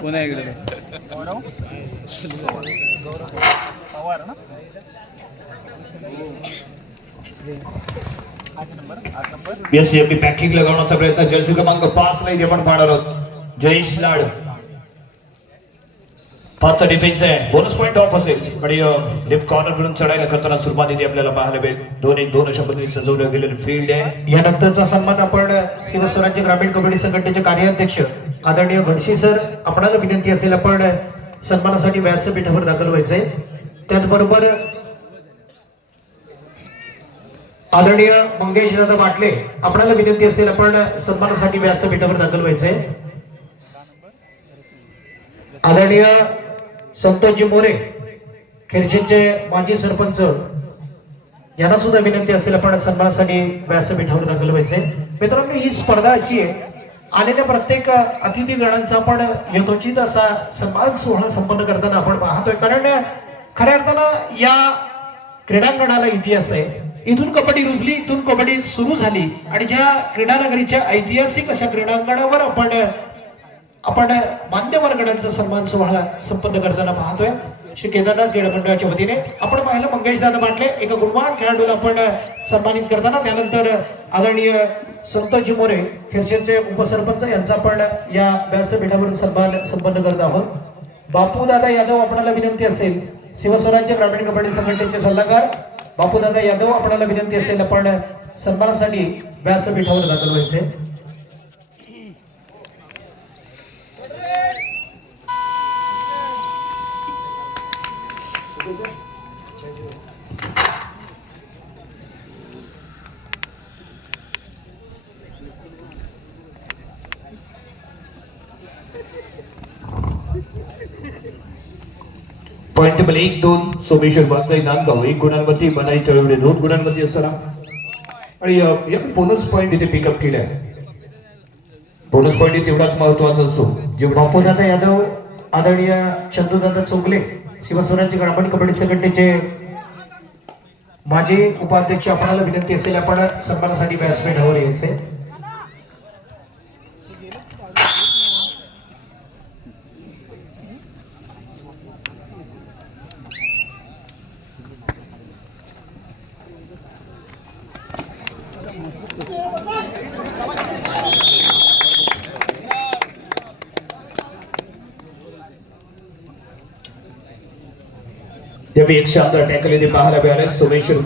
पुन्हा इकडे एससीएफबी पॅकिंग लगावण्याचा प्रयत्न जर्सी क्रमांक 5 ला इथे आपण पाहणार आहोत जयेश लाड 5चा डिफेन्स आहे बोनस पॉइंट ऑफ असेल आणि लेफ्ट कॉर्नर कडून चढायला करताना सुरुवात इथे आपल्याला पाहायला मिळेल 2-1-2 अशा पद्धतीने सजवलं गेलेलं फील्ड आहे। यानंतरचा सन्मान आपण शिवस्वराज्य ग्रामीण कबड्डी संघटनेचे कार्याध्यक्ष आदरणीय घडशी सर आपणाला विनंती असेल आपण सन्मानासाठी व्यासपीठावर दाखल व्हायचंय। त्याचबरोबर आदरणीय मंगेश दादा बाटले आपणाला विनंती असेल आपण सन्मानासाठी व्यासपीठावर दाखल व्हायचंय। आदरणीय संतोषजी मोरे खिरशीचे माजी सरपंच यांना सुद्धा विनंती असेल आपण सन्मानासाठी व्यासपीठावर दाखल व्हायचंय। मित्रांनो ही स्पर्धा अशी आहे आलेल्या प्रत्येक अतिथी गणांचा आपण यथोचित असा सन्मान सोहळा संपन्न करताना आपण पाहतोय, कारण खऱ्या अर्थानं या क्रीडांगणाला इतिहास आहे। इथून कबड्डी रुजली, इथून कबड्डी सुरू झाली आणि ज्या क्रीडानगरीच्या ऐतिहासिक अशा क्रीडांगणावर आपण मान्यवर गणांचा सन्मान सोहळा संपन्न करताना पाहतोय। श्री केदारनाथ क्रीडा मंडळाच्या वतीने आपण पाहिलं मंगेश दादा बाटले एका गुणवान खेळाडूला आपण सन्मानित करताना, त्यानंतर आदरणीय संतोषजी मोरे खिरशीचे उपसरपंच यांचा आपण या व्यासपीठावर सन्मान संपन्न करत आहोत। बापू दादा यादव आपल्याला विनंती असेल शिवस्वराज्य ग्रामीण कबड्डी संघटनेचे सल्लागार बापू दादा यादव आपल्याला विनंती असेल आपण सन्मानासाठी व्यासपीठावर दाखल व्हायचे। पॉइंट टेबल 1-2 सोमेश्वर बागचाई नांदगाव 1 गुणांवरती बनाई तळवडे 2 गुणांवरती असताना आणि या बोनस पॉइंट इथे पिकअप केलाय। बोनस पॉइंट तेवढाच महत्वाचा असतो जेवढा बापूदादा यादव आदरणीय चंदूदादा चौगले शिवस्वराज्य ग्रामीण कबड्डी संघटनेचे माजी उपाध्यक्ष आपल्याला विनंती असेल आपण सन्मानासाठी व्यासपीठावर यायचे। त्यावेळी एक शानदार टॅकल इथे पाहायला मिळाले सोमेश्वर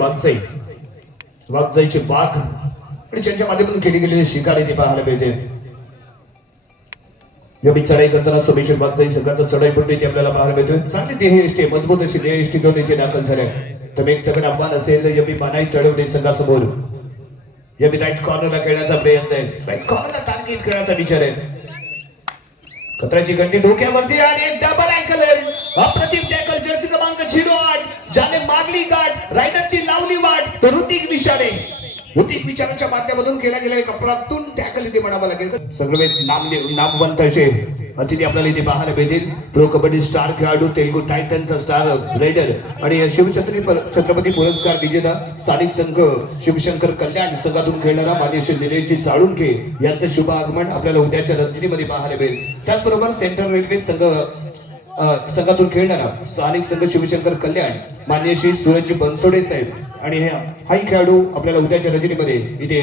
वागजाईचे बाग आणि त्यांच्या माध्यमातून केली गेलेली शिकार इथे पाहायला मिळते। यावेळी चढाई करताना सोमेश्वर वागजाई सगळ्यात चढाई पण इथे आपल्याला पाहायला मिळते। चांगली देहयष्टी मजबूत अशी देहयष्टी घेऊन इथे दाखल झाले। तर एक तगड आव्हान असेल तर यावेळी मनाई तळवडे संघासमोर यावेळी राईट कॉर्नरला खेळण्याचा प्रयत्न आहे, राईट कॉर्नरला टार्गेट खेळण्याचा विचार आहे। कत्राची गंडी डोक्यावरती आणि एक डबल अँकल अप्रतिम टॅकल जर्सी क्रमांक 08 ज्याने मागली गाठ रायडरची लावली वाट तर ऋतिक विचाराच्या माध्यमातून केला गेला एक अप्रतून टॅकल इथे म्हणावं लागेल। सगळे नामवंत असे अतिथी आपल्याला इथे पाहायला मिळतील। प्रो कबड्डी स्टार खेळाडू तेलुगू टायटनचा स्टार रायडर आणि छत्रपती पुरस्कार विजेता स्थानिक संघ शिवशंकर कल्याण संघातून खेळणारा मान्य श्री निलेशजी साळुंके यांचं शुभ आगमन आपल्याला उद्याच्या रंजनीमध्ये पाहायला मिळेल। त्याचबरोबर सेंट्रल रेल्वे संघातून खेळणारा स्थानिक संघ शिवशंकर कल्याण मान्य श्री सूरज बनसोडे साहेब आणि हाही खेळाडू आपल्याला उद्याच्या रजनीमध्ये इथे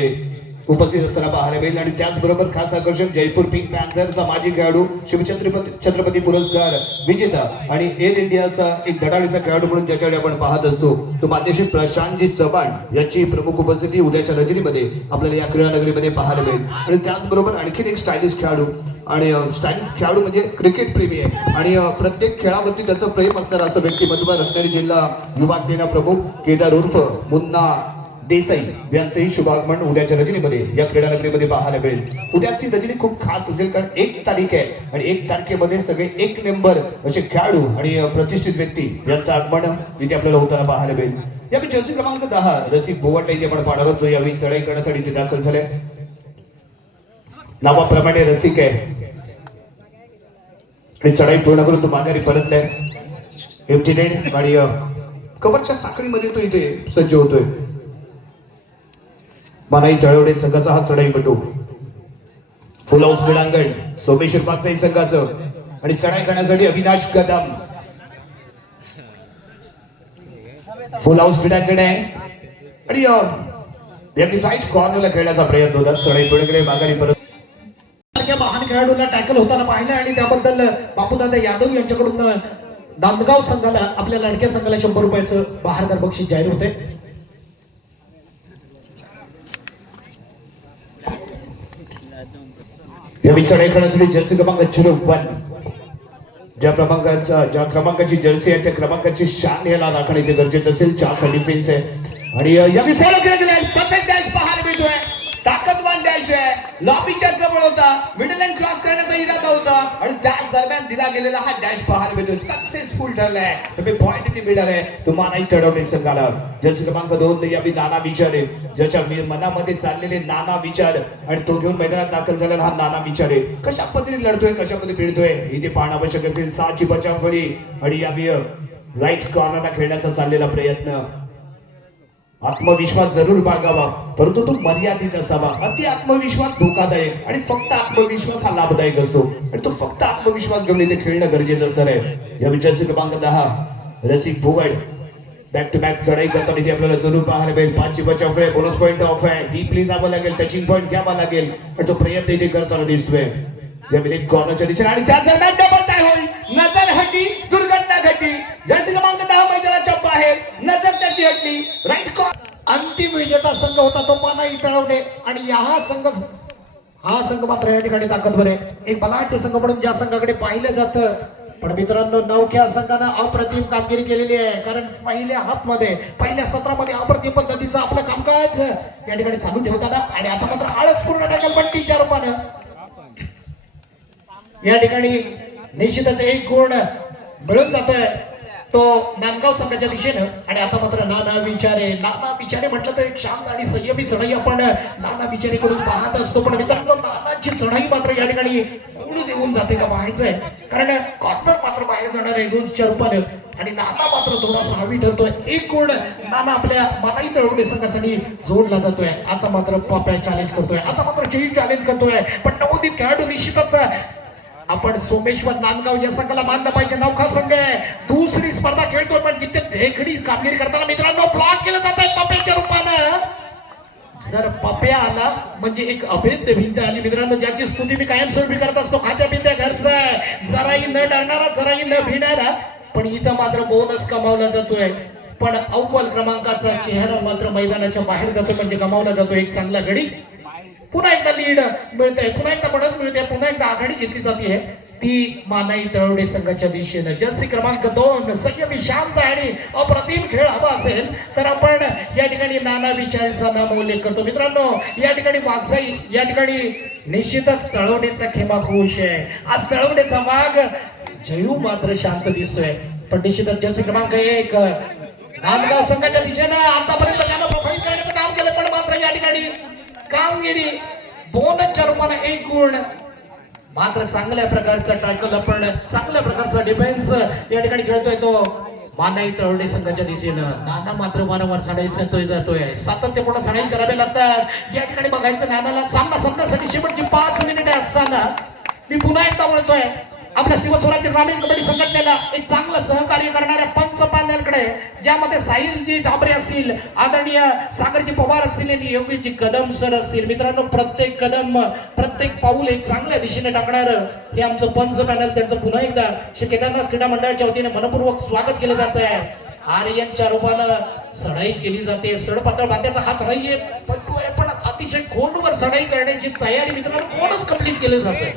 उपस्थित असताना पाहायला मिळेल। आणि त्याचबरोबर खास आकर्षक जयपूर पिंक पॅन्थरचा माजी खेळाडू शिवछत्रपती पुरस्कार विजेता आणि एअर इंडियाचा एक धडाडीचा खेळाडू म्हणून ज्याच्याकडे आपण पाहत असतो तो मान्यश्री प्रशांतजी चव्हाण यांची प्रमुख उपस्थिती उद्याच्या रजनीमध्ये आपल्याला या क्रीडा नगरीमध्ये पाहायला मिळेल। आणि त्याचबरोबर आणखीन एक स्टायलिश खेळाडू आणि स्टायलिश खेळाडू म्हणजे क्रिकेट प्रेमी आहे आणि प्रत्येक खेळावरती त्याचं प्रेम असणारा असं व्यक्तिमत्व रत्नागिरी जिल्हा युवा सेना प्रमुख केदार उर्फ मुन्ना देसाई यांचंही शुभागमन उद्याच्या रजनीमध्ये या क्रीडा नगरीमध्ये पाहायला मिळेल. उद्याची रजनी खूप खास असेल कारण 1 तारीख आहे आणि 1 तारखेमध्ये सगळे 1 नंबर असे खेळाडू आणि प्रतिष्ठित व्यक्ती यांचं आगमन इथे आपल्याला होताना पाहायला मिळेल. यावेळी जर्सी क्रमांक 10 रसिक भोवटे इथे आपण पाहणार आहोत. यावेळी चढाई करण्यासाठी इथे दाखल झाले. नावाप्रमाणे रसिक आहे आणि चढाई पूर्ण करून तो माघारी परतलाय. एमटीनेट आणि कवरच्या साखळीमध्ये तो इथे सज्ज होतोय. मनाई तळवडे संघाचा हा चढाईपटू. फुल हाऊस क्रीडांगण सोमेश्वर बागताई संघाचं आणि चढाई करण्यासाठी अविनाश कदम. फुल हाऊस क्रीडांगण आहे आणि यांनी राईट कॉर्नरला खेळण्याचा प्रयत्न होता. चढाई पूर्ण केली माघारी परत. महान खेळाडूला टॅकल होताना पाहिलं आणि त्याबद्दल बापूदादा यादव यांच्याकडून नांदगाव संघाला आपल्या लडक्या संघाला 100 रुपयाचं बहारदार बक्षीस जाहीर होते. या चढाई करण्यासाठी जर्सी क्रमांक 01 ज्या क्रमांकाची जर्सी आहे त्या क्रमांकाची शान याला राखणे इथे गरजेचं असेल. 4 डिफेन्स आहे आणि यावेळी फॉलो केला गेला. परफेक्ट डॅश पाहायला मिळतोय. ताकदवान डॅश आहे. लॉबीच्या जवळ होता. मिडल लाईन क्रॉस करण्याचा इरादा होता आणि त्याच दरम्यान दिला गेलेला हा डॅश पाहायला मिळतोय. सक्सेसफुल ठरलाय. तुम्ही पॉइंट इथे मिळणार आहे तो मानाई तळवडे संघाला. जर्सी क्रमांक 2 यावेळी नाना विचार आहे. ज्याच्या मनामध्ये चाललेले नाना विचार आणि तो घेऊन मैदानात दाखल झालेला हा नाना विचार आहे. कशा पद्धतीने लढतोय कशा पद्धतीने फिरतोय इथे पाहणं आवश्यक असेल. 6ची बचाव फळी आणि यावेळी राईट कॉर्नरला खेळण्याचा चाललेला प्रयत्न. आत्मविश्वास जरूर बाळगावा परंतु तो मर्यादित असावा. अति आत्मविश्वास धोकादायक आणि फक्त आत्मविश्वास हा लाभदायक असतो आणि तो फक्त आत्मविश्वास घेऊन इथे खेळणं गरजेचं असणार आहे. या विचारचे क्रमांक 10 रसिक भोगड बॅक टू बॅक चढाई करताना इथे आपल्याला जरूर पाहायला मिळेल. 5ची बचाव आहे. बोनस पॉईंट ऑफ आहे. डीपली जावं लागेल. टचिंग पॉईंट घ्यावा लागेल आणि तो प्रयत्न इथे करताना दिसतोय. या मिनिट कॉर्नरच्या दिशेने आणि त्या दरम्यान डबल टाय होईल. नजर हटली. दुर्घटना घडली. जर्सी क्रमांक 10 मैदानाच्या बाहेर नजर त्याची हटली. Right corner. अंतिम विजेता संघ होता तो मानाई तळवडे आणि हा संघ मात्र या ठिकाणी ताकदवर आहे. एक बलाढ्य संघ म्हणून ज्या संघाकडे पाहिलं जातं. पण मित्रांनो नवख्या संघानं अप्रतिम कामगिरी केलेली आहे कारण पहिल्या सत्रामध्ये अप्रतिम पद्धतीचं आपलं कामकाज या ठिकाणी चालू ठेवताना आणि आता मात्र आळस पूर्ण ढकलपट्टीच्या रूपानं या ठिकाणी निश्चितच 1 गुण मिळून जातोय तो नांदगाव संघाच्या दिशेनं. आणि आता मात्र नाना विचारे म्हटलं तर एक शांत आणि संयमी चढाई आपण नाना विचारेकडून पाहत असतो. पण मित्रांनो नानाची चढाई मात्र या ठिकाणी गुण देऊन जाते का पाहायचंय कारण कॉर्नर मात्र बाहेर जाणार आहे गुणच्या रूपानं आणि नाना मात्र थोडासा हवी ठरतोय. 1 गुण नाना आपल्या मानाई तळवडे संघासाठी जोडला जातोय. आता मात्र पप्या चॅलेंज करतोय. आता मात्र जयी चॅलेंज करतोय. पण नवोदित खेळाडू निश्चितच आपण सोमेश्वर नांदगाव या संघाला मानलं पाहिजे. नौखा संघ आहे. दुसरी स्पर्धा खेळतोय पण किती देखणी कामगिरी करताना मित्रांनो ब्लॉक केलं जात आहे पप्याच्या रूपानं. जर पप्या आला म्हणजे एक अभेद्य भिंत आली मित्रांनो ज्याची स्तुती मी कायमस्वरूपी करत असतो. खात्या बिंद्या घरचा आहे. जराही न डरणारा जराही न भिणारा. पण इथं मात्र बोनस कमावला जातोय. पण अव्वल क्रमांकाचा चेहरा मात्र मैदानाच्या बाहेर जातो म्हणजे कमावला जातो एक चांगला गडी. पुन्हा एकदा लीड मिळते. पुन्हा एकदा बढ़त मिळते. पुन्हा एकदा आघाडी घेतली जाते. ती मानाई तळवडे संघाच्या दिशेनं. जर्सी क्रमांक 2 संयमी शांत आणि अप्रतिम खेळ हवा असेल तर आपण या ठिकाणी नाना विचारांचा नाम उल्लेख करतो. मित्रांनो या ठिकाणी वाघजाई या ठिकाणी निश्चितच तळवडेचा खेमा खुश आहे. आज तळवडेचा वाघ जयू मात्र शांत दिसतोय. पण निश्चितच जर्सी क्रमांक 1 नांदगाव संघाच्या दिशेनं आतापर्यंत यानं प्रोफाईल करण्याचं काम केलं पण मात्र या ठिकाणी कामगिरी बोनसच्या रूपाने 1 गुण. मात्र चांगल्या प्रकारचा टॅकल आपण चांगल्या प्रकारचा डिफेन्स या ठिकाणी खेळतोय तो मानाई तळवडे संघाच्या दिशेनं. नाना मात्र वारंवार चढाई जातोय. सातत्यपूर्ण चढाई करावी लागतात. या ठिकाणी बघायचं नानाला सामना संपण्यासाठी शेवटची 5 मिनिटे असताना मी पुन्हा एकदा म्हणतोय आपल्या शिवस्वराज्य ग्रामीण कबड्डी संघटनेला एक चांगलं सहकार्य करणाऱ्या पंच पॅनलकडे ज्यामध्ये साहिलजी झाबरे असतील, आदरणीय सागरजी पवार असतील आणि योगीजी कदम सर असतील. मित्रांनो प्रत्येक कदम प्रत्येक पाऊल एक चांगल्या दिशेने टाकणार हे आमचं पंच पॅनल. त्यांचं पुन्हा एकदा श्री केदारनाथ क्रीडा मंडळाच्या वतीने मनपूर्वक स्वागत केलं जात आहे. आर्यनच्या रूपानं चढाई केली जाते. सडपातळ बांध्याचा हा चढाई पट्टू आहे पण अतिशय खोलवर चढाई करण्याची तयारी मित्रांनो कोणच कंप्लीट केलं जाते.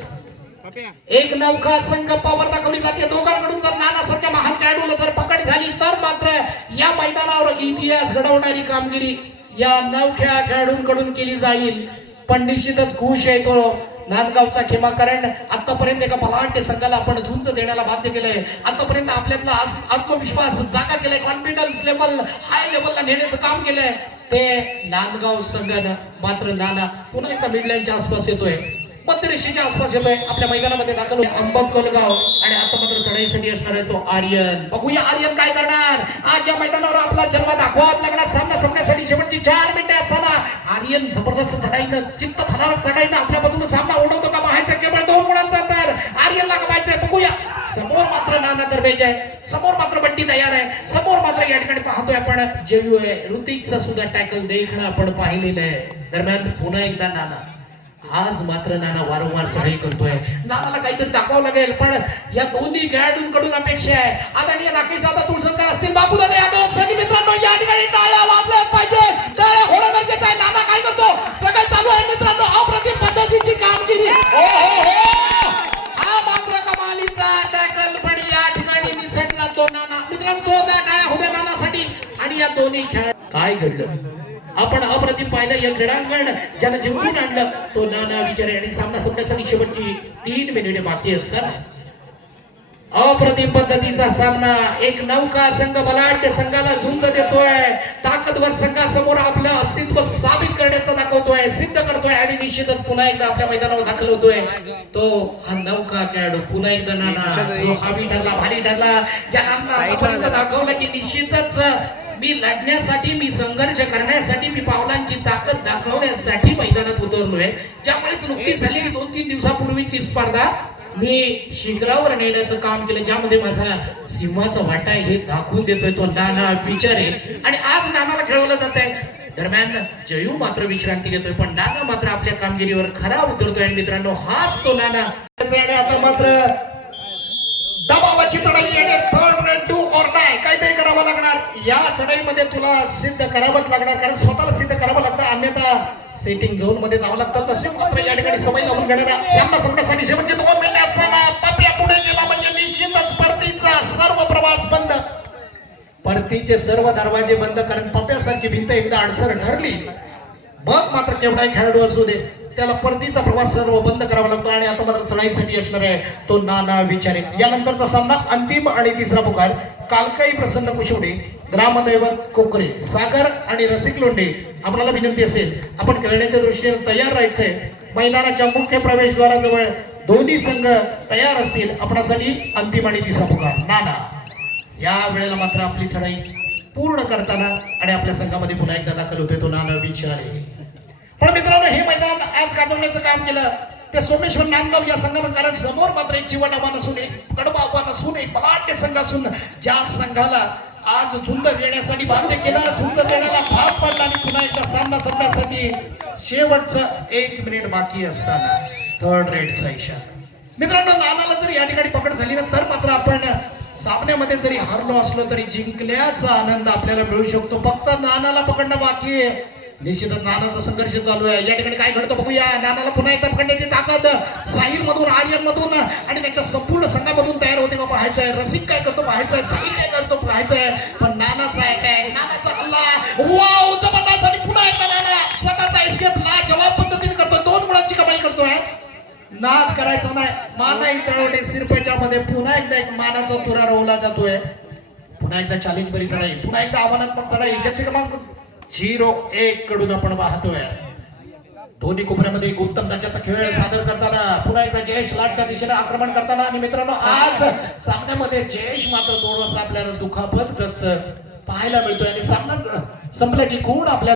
एक नौका संघ पावर दाखवली जाते. दोघांकडून जर नानासारख्या महान खेळाडूला जर पकड झाली तर मात्र या मैदानावर इतिहास घडवणारी कामगिरी या नवख्या खेळाडूंकडून केली जाईल. पण निश्चितच खुश आहे तो नांदगावचा खेमा, कारण आतापर्यंत एका बलाढ्य संघाला आपण झुंज देण्याला बाध्य केलंय. आतापर्यंत आपल्यातला आत्मविश्वास जागा केलाय, कॉन्फिडन्स लेवल हाय लेवलला नेण्याचं काम केलंय ते नांदगाव संघानं. मात्र नाना पुन्हा एकदा मिडलाईनच्या आसपास येतोय, मध्यरेषेच्या आसपास येतोय, आपल्या मैदानामध्ये दाखल होईल अंबत कोलगाव. आणि आता मात्र चढाईसाठी असणार आहे तो आर्यन. बघूया आर्यन काय करणार. आज या मैदानावर आपला जन्म दाखवावाच लागणार. सामना संपण्यासाठी शेवटची 4 मिनिटे असताना आर्यन जबरदस्त चढाईनं, चित्त थरारक चढाईनं आपल्या बाजूने सामना ओढवतो का पाहायचा. केवळ 2 गुणांचा तर आर्यनला गमायचंय. बघूया समोर मात्र नाना दरवेज आहे, समोर मात्र बंटी तयार आहे, समोर मात्र या ठिकाणी पाहतोय आपण जेयू आहे. ऋतिकचा सुद्धा टॅकल देखणं आपण पाहिलेलं आहे. दरम्यान पुन्हा एकदा नाना, आज मात्र नाना वारंवार चढाई करतोय. नानाला काहीतरी दाखवावं लागेल, पण या दोन्ही खेळाडूंकडून अपेक्षा आहे आदरणीय राकेश दादा तुळसकर असतील, बापू दादा यादव असतील. मित्रांनो या ठिकाणी टाळ्या वाजल्याच पाहिजे, टाळ्या होणं गरजेचं आहे. नाना काय करतो, स्ट्रगल चालू आहे मित्रांनो, अप्रतिम पद्धतीची कामगिरी. हो हो हो, हा मात्र कमालीचा टॅकल, पण या ठिकाणी निसटला तो नाना. मित्रांनो जोरदार टाळ्या होत्या नानासाठी. आणि या दोन्ही खेळ काय घडलं आपण अप्रतिम पाहिलं. या क्रीडांगण ज्याला जिंकून आणलं तो नाना विचारे. आणि सामना संपण्यासाठी शेवटची 3 मिनिटे बाकी असतात. अप्रतिम पद्धतीचा सामना, एक नौका संघ बलाढ्य संघाला झुंज देतोय, ताकदवर संघासमोर आपलं अस्तित्व साबित करण्याचं दाखवतोय, सिद्ध करतोय. आणि निश्चितच पुन्हा एकदा आपल्या मैदानावर दाखल होतोय तो हा नौका खेळाडू. पुन्हा एकदा नाना जो हवी ठरला, भारी ठरला, ज्या नाना दाखवलं की निश्चितच मी लढण्यासाठी, मी संघर्ष करण्यासाठी, मी पावलांची ताकद दाखवण्यासाठी मैदानात उतरलोय. ज्यामुळेच नुकतीच झालेली 2-3 दिवसापूर्वीची स्पर्धा मी शिखरावर नेण्याचं काम केलं, ज्यामध्ये माझा सिंहाचा वाटा आहे हे दाखवून देतोय तो नाना विचारे. आणि आज नानाला खेळवलं जात आहे. दरम्यान जयू मात्र विश्रांती घेतोय, पण नाना मात्र आपल्या कामगिरीवर खरा उतरतोय. आणि मित्रांनो हाच तो नाना. आता मात्र दबावाची चढाई येणे, थर्ड रेड डू और डाय, काहीतरी करावं लागणार. या चढाईमध्ये तुला सिद्ध करावंच लागणार, कारण स्वतःला सिद्ध करावं लागतं, अन्यथा सेटिंग झोन मध्ये जावं लागतं. तसे मात्र या ठिकाणी सवय लावून घेणारा सामना संपण्यासाठी शेवटचे 2 मिनिटे असताना पाप्या पुढे गेला म्हणजे निश्चितच परतीचा सर्व प्रवास बंद, परतीचे सर्व दरवाजे बंद. कारण पप्यासारखी भिंत एकदा अडसर ठरली, बघ मात्र केवढाही खेळाडू असू दे त्याला परतीचा प्रवास सर्व बंद करावा लागतो. आणि आता मात्र चढाईसाठी असणार आहे तो नाना विचारे. यानंतरचा सामना अंतिम आणि तिसरा पुकार, कालकाई प्रसन्न कुशवडे, ग्रामदैवत कोकरे, सागर आणि रसिक लोंढे. आपल्याला विनंती असेल आपण खेळण्याच्या दृष्टीने तयार राहायचंय. मैदानाच्या मुख्य प्रवेशद्वाराजवळ दोन्ही संघ तयार असतील. आपणासाठी अंतिम आणि तिसरा पुकार नाना. या वेळेला मात्र आपली चढाई पूर्ण करताना आणि आपल्या संघामध्ये पुन्हा एकदा दाखल होते तो नाना विचारे. पण मित्रांनो हे मैदान आज गाजवण्याचं काम केलं ते सोमेश्वर नांदगाव या संघानं, कारण समोर मात्र एक चिवट आव्हान असून, एक कडबा आव्हान असून, एक बलाढ्य संघ असून, ज्या संघाला आज झुंज देण्यासाठी बाध्य केलं, झुंज देण्याला भाग पडला. आणि पुन्हा एकदा सामना संपण्यासाठी शेवटचं 1 मिनिट बाकी असताना थर्ड रेडचा इशारा. मित्रांनो नानाला जर या ठिकाणी पकड झाली ना तर मात्र आपण सामन्यामध्ये जरी हारलो असलो तरी जिंकल्याचा आनंद आपल्याला मिळू शकतो. फक्त नानाला पकडणं बाकी आहे. निश्चितच नानाचा संघर्ष चालू आहे. या ठिकाणी काय घडतं बघूया. नानाला पुन्हा एकदा पकडण्याची ताकद साहिल मधून, आर्यन मधून आणि त्याच्या संपूर्ण संघामधून तयार होते का पाहायचं आहे. रसिक काय करतो पाहायचं आहे, साहिल काय करतो पाहायचं आहे. पण नानाचा अटॅक, नानाचा हल्ला, वाव जबरदस्त. आणि पुन्हा एकदा नाना स्वतःचा एस्केप लाजवाब पद्धतीने करतोय, 2 गुणांची कमाई करतोय. नाद करायचा नाही. माना इतरवटे सिरपेच्या मध्ये पुन्हा एकदा एक मानाचा तुरा रोवला जातोय. पुन्हा एकदा चॅलेंज बरी चढाई, पुन्हा एकदा आव्हानात्मक चढाई, ज्याचे क्रमांक 0-1 कडून आपण पाहतोय. दोन्ही कोपऱ्यामध्ये एक उत्तम दर्जाचा खेळ सादर करताना पुन्हा एकदा जयेश लाटच्या दिशेने आक्रमण करताना. आणि मित्रांनो आज सामन्यामध्ये जयेश मात्र थोडंसं आपल्याला दुखापतग्रस्त पाहायला मिळतोय. आणि सामना संपल्याची खूण आपल्याला